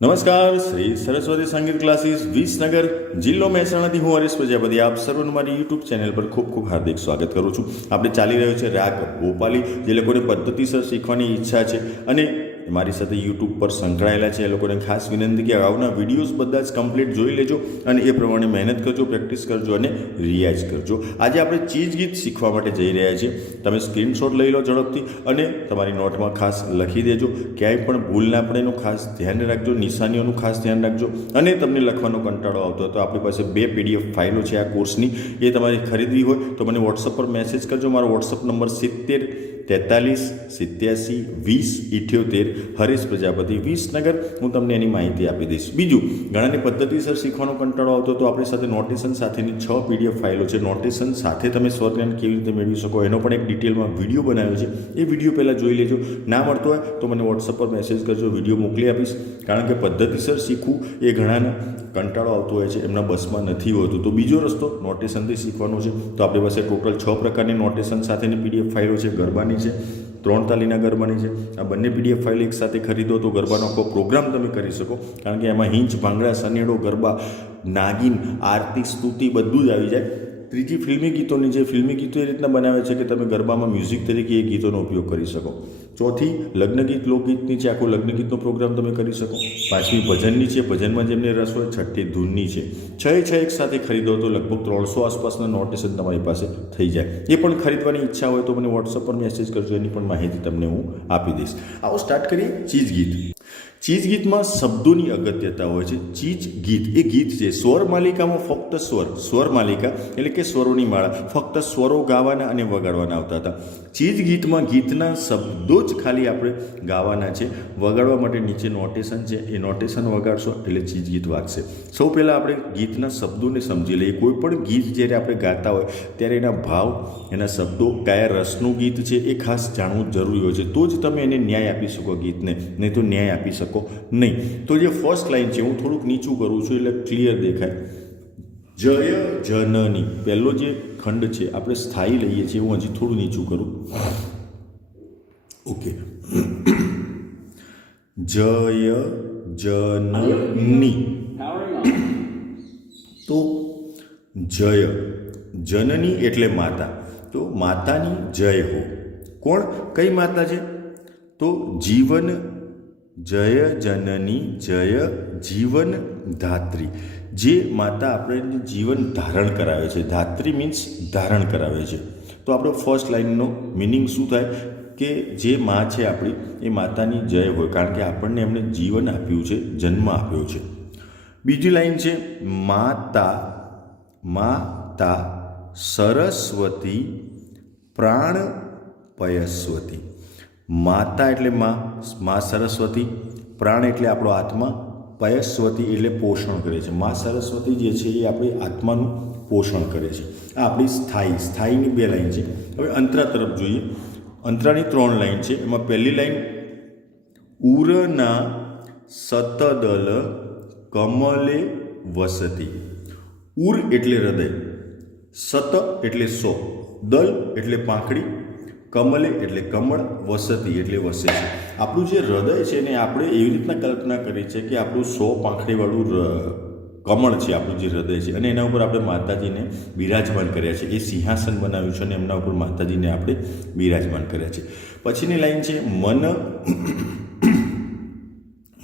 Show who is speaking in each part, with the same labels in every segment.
Speaker 1: નમસ્કાર, શ્રી સરસ્વતી સંગીત ક્લાસીસ, વિસનગર, જિલ્લો મહેસાણાથી હું હરીશ પ્રજાપતિ. આપ સર્વનું મારી યુટ્યુબ ચેનલ પર ખૂબ ખૂબ હાર્દિક સ્વાગત કરું છું. આપણે ચાલી રહ્યો છે રાગ ગોપાલી જે લોકોને પદ્ધતિસર શીખવાની ઈચ્છા છે અને મારી સાથે યુટ્યુબ પર સંકળાયેલા છે. એ લોકોને ખાસ વિનંતી કે અગાઉના વિડીયોઝ બધા જ કમ્પ્લીટ જોઈ લેજો અને એ પ્રમાણે મહેનત કરજો પ્રેક્ટિસ કરજો અને રિયાઝ કરજો. આજે આપણે ચીજ ગીત શીખવા માટે જઈ રહ્યા છીએ. તમે સ્ક્રીનશોટ લઈ લો ઝડપથી અને તમારી નોટમાં ખાસ લખી દેજો. ક્યાંય પણ ભૂલ ના પડે એનું ખાસ ધ્યાન રાખજો, નિશાનીઓનું ખાસ ધ્યાન રાખજો અને તમને લખવાનો કંટાળો આવતો હતો આપણી પાસે બે પીડીએફ ફાઇલો છે આ કોર્સની એ તમારે ખરીદવી હોય તો મને વોટ્સઅપ પર મેસેજ કરજો. મારો વોટ્સઅપ નંબર સિત્તેર તેતાલીસ, સિત્યાસી, વીસ, ઇઠ્યોતેર, હરીશ પ્રજાપતિ વિસનગર હું તમને એની માહિતી આપી દઈશ. બીજું, ઘણાને પદ્ધતિસર શીખવાનો કંટાળો આવતો તો આપણી સાથે નોટેશન સાથેની છ પીડીએફ ફાઇલો છે. નોટેશન સાથે તમે સ્વજ્ઞાન કેવી રીતે મેળવી શકો એનો પણ એક ડિટેલમાં વીડિયો બનાવ્યો છે. એ વીડિયો પહેલાં જોઈ લેજો. ના મળતો હોય તો મને વોટ્સઅપ પર મેસેજ કરજો. વીડિયો મોકલી આપીશ. કારણ કે પદ્ધતિસર શીખવું એ ઘણાને કંટાળો આવતો હોય છે. એમના બસમાં નથી હોતું. તો બીજો રસ્તો નોટેશનથી શીખવાનો છે. તો આપણી પાસે ટોટલ છ પ્રકારની નોટેશન સાથેની પીડીએફ ફાઇલો છે. ગરબાની છે, ત્રણ તાલીના ગરબાની છે. આ બંને પીડીએફ ફાઇલ એકસાથે ખરીદો તો ગરબાનો આખો પ્રોગ્રામ તમે કરી શકો. કારણ કે એમાં હિંચ, ભાંગડા, સનેડો, ગરબા, નાગિન, આરતી, સ્તુતિ બધું જ આવી જાય. ત્રીજી ફિલ્મી ગીતોની જે ફિલ્મી ગીતો એ રીતના બનાવે છે કે તમે ગરબામાં મ્યુઝિક તરીકે એ ગીતોનો ઉપયોગ કરી શકો. ચોથી, લગ્નગીત, લોકગીતની છે. આખો લગ્નગીતનો પ્રોગ્રામ તમે કરી શકો. પાંચમી, ભજનની છે. ભજનમાં જેમને રસ હોય, છઠ્ઠી, ધૂનની છે. છ છ એક સાથે ખરીદો તો લગભગ ત્રણસો આસપાસના નોટેશન તમારી પાસે થઈ જાય. એ પણ ખરીદવાની ઈચ્છા હોય તો મને વોટ્સઅપ પર મેસેજ કરજો. એની પણ માહિતી તમને હું આપી દઈશ. આવો સ્ટાર્ટ કરીએ. ચીજ ગીત. ચીજ ગીતમાં શબ્દોની અગત્યતા હોય છે. ચીજ ગીત એ ગીત છે. સ્વર માલિકામાં ફક્ત સ્વર. સ્વર માલિકા એટલે કે સ્વરોની માળા ફક્ત સ્વરો ગાવાના અને વગાડવાના આવતા હતા. ચીજ ગીતમાં ગીતના શબ્દો જ ખાલી આપણે ગાવાના છે. વગાડવા માટે નીચે નોટેશન છે. એ નોટેશન વગાડશો એટલે ચીજ ગીત વાગશે. સૌ પહેલાં આપણે ગીતના શબ્દોને સમજી લઈએ. કોઈ પણ ગીત જ્યારે આપણે ગાતા હોય, ત્યારે એના ભાવ, એના શબ્દો, કયા રસનું ગીત છે એ ખાસ જાણવું જરૂરી હોય છે. તો જ તમે એને ન્યાય આપી શકો ગીતને. નહીં તો ન્યાય આપી શકો નહીં. તો જે ફર્સ્ટ લાઈન છે, હું થોડુંક નીચું કરું છું એટલે ક્લિયર દેખાય. જય જનની. પહેલો જે ખંડ છે, આપણે સ્થાયી લઈએ છીએ, હું હજી થોડું નીચું કરું. ઓકે જય જનની તો જય, જનની એટલે માતા. તો માતાની જય હો. કોણ? કઈ માતા છે? તો જીવન જય જનની, જય જીવન ધાત્રી. જે માતા આપણે જીવન ધારણ કરાવે છે. ધાત્રી મીન્સ ધારણ કરાવે છે. તો આપણો ફર્સ્ટ લાઇનનો મિનિંગ શું થાય? કે જે મા છે આપણી, એ માતાની જય હોય. કારણ કે આપણને એમણે જીવન આપ્યું છે, જન્મ આપ્યો છે. બીજી લાઈન છે, માતા માતા સરસ્વતી પ્રાણ પયસ્વતી. માતા એટલે મા મા સરસ્વતી, પ્રાણ એટલે આપણો આત્મા, પયસ્વતી એટલે પોષણ કરે છે. મા સરસ્વતી જે છે એ આપણી આત્માનું પોષણ કરે છે. આ આપણી સ્થાયી, સ્થાયીની બે લાઈન છે. હવે અંતરા તરફ જોઈએ. અંતરાની ત્રણ લાઈન છે. એમાં પહેલી લાઈન ઉરના સતદલ કમલે વસતી. ઉર એટલે હૃદય, સત એટલે સો, દલ એટલે પાંખડી, કમલે એટલે કમળ, વસતી એટલે વસે છે. આપણું જે હૃદય છે ને, આપણે એવી રીતના કલ્પના કરી છે કે આપણું સો પાંખડીવાળું કમળ છે આપણું જે હૃદય છે. અને એના ઉપર આપણે માતાજીને બિરાજમાન કર્યા છે. એ સિંહાસન બનાવ્યું છે અને એમના ઉપર માતાજીને આપણે બિરાજમાન કર્યા છે. પછીની લાઈન છે, મન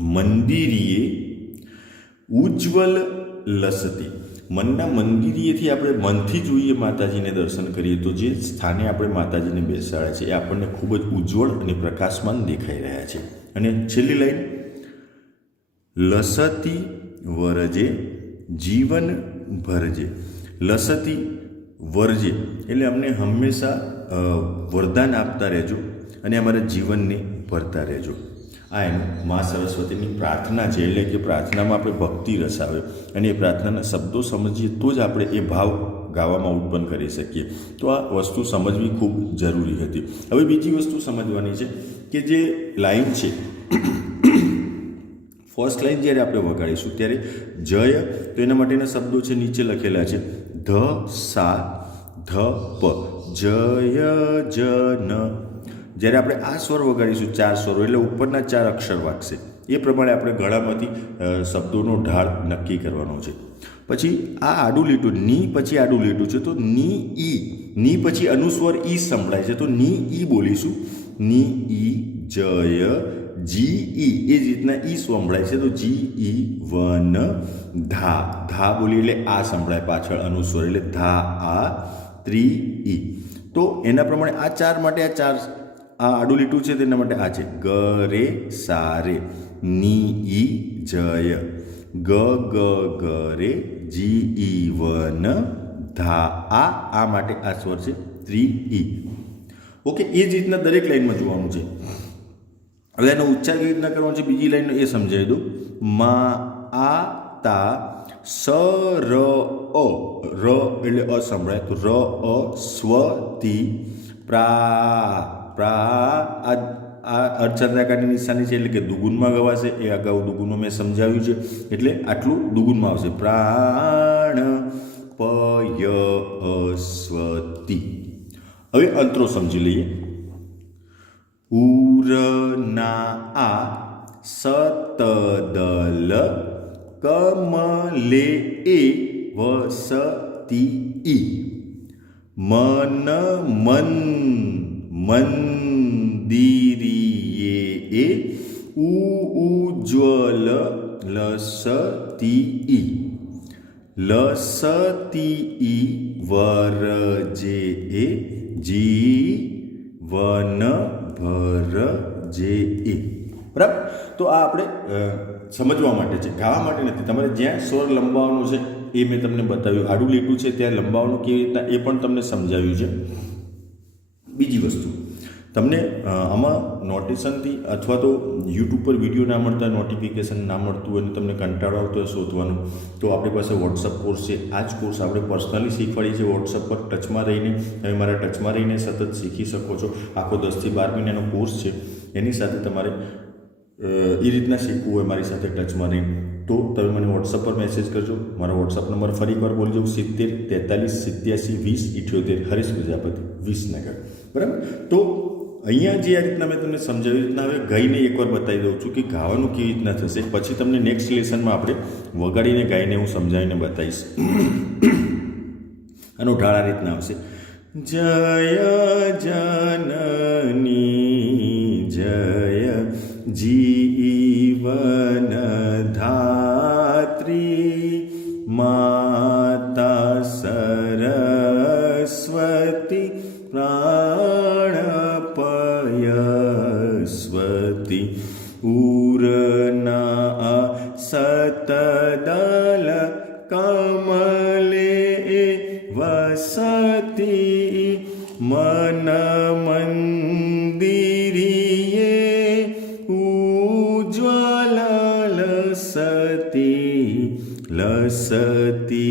Speaker 1: મંદિરીએ ઉજ્જવલ લસતી. મનના મંદિરીએથી આપણે મનથી જોઈએ માતાજીને દર્શન કરીએ તો જે સ્થાને આપણે માતાજીને બેસાડ્યા છે એ આપણને ખૂબ જ ઉજ્જવળ અને પ્રકાશમાન દેખાઈ રહ્યા છે. અને છેલ્લી લાઈન, લસતી વરજે જીવન ભરજે, લસતી વરજે. એટલે અમને હંમેશા વરદાન આપતા રહેજો અને અમારા જીવનને ભરતા રહેજો. આ એમ મા સરસ્વતીની પ્રાર્થના છે. એટલે કે પ્રાર્થનામાં આપણે ભક્તિ રસ આવે અને એ પ્રાર્થનાના શબ્દો સમજીએ તો જ આપણે એ ભાવ ગાવામાં ઉત્પન્ન કરી શકીએ. તો આ વસ્તુ સમજવી ખૂબ જરૂરી હતી. હવે બીજી વસ્તુ સમજવાની છે કે જે લાઈન છે ફર્સ્ટ લાઈન જ્યારે આપણે વગાડીશું, ત્યારે જય, તો એના માટેના શબ્દો છે નીચે લખેલા છે. ધ, સા, ધ, પ. જય, જન. જ્યારે આપણે આ સ્વર વગાડીશું, ચાર સ્વરો, એટલે ઉપરના ચાર અક્ષર વાગશે. એ પ્રમાણે આપણે ગળામાંથી શબ્દોનો ઢાળ નક્કી કરવાનો છે. પછી આ આડું લીટું, ની પછી આડું લીટું છે, તો ની, ઈ. ની પછી અનુસ્વર, ઈ સંભળાય છે, તો ની, ઈ બોલીશું. ની, ઈ, જય જી ઈ એ જ રીતના ઈ સંભળાય છે. તો જી ઈ વન ધા. ધા બોલી એટલે આ સંભળાય પાછળ અનુસ્વર એટલે ધા, આ, ત્રી, ઈ. તો એના પ્રમાણે આ ચાર માટે આ ચાર આ આડું લીટું છે તેના માટે આ છે. ગ, રે, સા, રે. ની, ઈ, જય. ગ ગ ગ, રે જી ઈ વન ધા. આ આ માટે આ સ્વર છે. ત્રી, ઈ. ઓકે, એ જ રીતના દરેક લાઈનમાં જોવાનું છે. હવે એનો ઉચ્ચાર કેવી રીતના કરવાનો છે? બીજી લાઈન એ સમજાવી દઉં. મા, આ, તા, સ, ર, અ. ર એટલે અ સંભળાય. તો ર, અ, સ્વ, તી. પ્રા પ્રા, આ આ અર્ચંદ્રાકારની નિશાની છે એટલે કે દુગુનમાં ગવાશે. એ અગાઉ દુગુનમાં મેં સમજાવ્યું છે. એટલે આટલું દુગુનમાં આવશે. પ્રાણ પય અસ્વતી હવે અંતરો સમજી લઈએ. ઉરના આ સતદલ કમલે એ વસતી ઈ મન મન મંદિરીએ એ ઉજ્જવલ લસતી ઈ લસતી ઈ વરજે એ જીવન ભર જે એ બરાબર? તો આ આપણે સમજવા માટે છે. ગાવા માટે નથી. તમારે જ્યાં સ્વર લંબાવવાનો છે, એ મેં તમને બતાવ્યું. આડું લીટું છે, ત્યાં લંબાવવાનું કેવી રીતના, એ પણ તમને સમજાવ્યું છે. બીજી વસ્તુ. તમને આમાં નોટિશનથી અથવા તો યુટ્યુબ પર વીડિયો ના મળતા નોટિફિકેશન ના મળતું હોય અને તમને કંટાળો આવતો હોય શોધવાનું, તો આપણી પાસે વોટ્સઅપ કોર્સ છે. આ જ કોર્સ આપણે પર્સનલી શીખવાડીએ છીએ વોટ્સઅપ પર ટચમાં રહીને. તમે મારા ટચમાં રહીને સતત શીખી શકો છો. આખો દસથી બાર મહિનાનો કોર્સ છે. એની સાથે તમારે એ રીતના શીખવું હોય મારી સાથે ટચમાં રહીને. તો તમે મને વોટ્સઅપ પર મેસેજ કરજો. મારો વોટ્સઅપ નંબર ફરી એકવાર બોલી જાઉં સિત્તેર, તેતાલીસ, સિત્યાસી, વીસ, ઇઠ્યોતેર. હરીશ પ્રજાપતિ વિસનગર. બરાબર? તો અહીંયા જે આ રીતના મેં તમને સમજાવી રીતના હવે ગાયને એકવાર બતાવી દઉં છું કે ગાવાનું કેવી રીતના થશે. પછી તમને નેક્સ્ટ લેસનમાં આપણે વગાડીને ગાઈને હું સમજાવીને બતાવીશ. આનો ઢાળા રીતના આવશે. જય જનની, જય જીવન ધાત્રી, માતા સરસ્વતી પ્રાણપયસ્વતી ઉરના સતદલ કમલે વસતી મન મંદિરીએ ઉજ્જવલ લસતી લસતી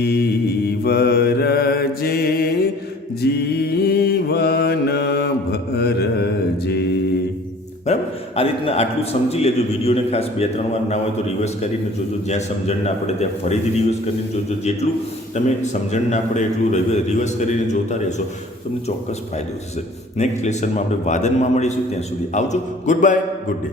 Speaker 1: બરાબર? આ રીતના આટલું સમજી લેજો વિડીયોને ખાસ બે ત્રણ વાર ના હોય તો રિવર્સ કરીને જોજો. જ્યાં સમજણ ના પડે ત્યાં ફરીથી રિવર્સ કરીને જોજો. જેટલું તમે સમજણ ના પડે એટલું રિવર્સ કરીને જોતા રહેશો. તમને ચોક્કસ ફાયદો થશે. નેક્સ્ટ લેસનમાં આપણે વાદનમાં મળીશું. ત્યાં સુધી આવજો. Good bye good day